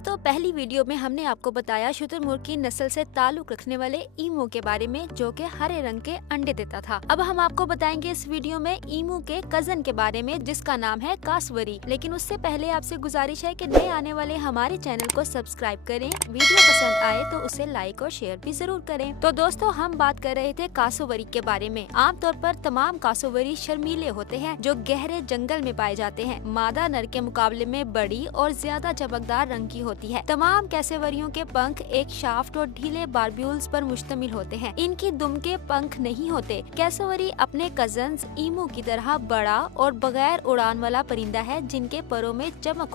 दोस्तों, पहली वीडियो में हमने आपको बताया शुतुरमुर्ग की नस्ल से ताल्लुक रखने वाले ईमू के बारे में, जो कि हरे रंग के अंडे देता था। अब हम आपको बताएंगे इस वीडियो में ईमू के कजन के बारे में, जिसका नाम है कासवरी। लेकिन उससे पहले आपसे गुजारिश है कि नए आने वाले हमारे चैनल को सब्सक्राइब करें, वीडियो पसंद आए तो उसे लाइक और शेयर भी जरूर करें। तो दोस्तों, हम बात कर रहे थे कासवरी के बारे में। आमतौर पर तमाम कासवरी शर्मीले होते हैं, जो गहरे जंगल में पाए जाते हैं। मादा नर के मुकाबले में बड़ी और ज्यादा चमकदार रंग की होती है। तमाम कैसवरियों के पंख एक शाफ्ट और ढीले बारब्यूल्स पर मुश्तमिल होते हैं। इनकी दुम के पंख नहीं होते। कैसवरी अपने कजन्स ईमू की तरह बड़ा और बगैर उड़ान वाला परिंदा है, जिनके परों में चमक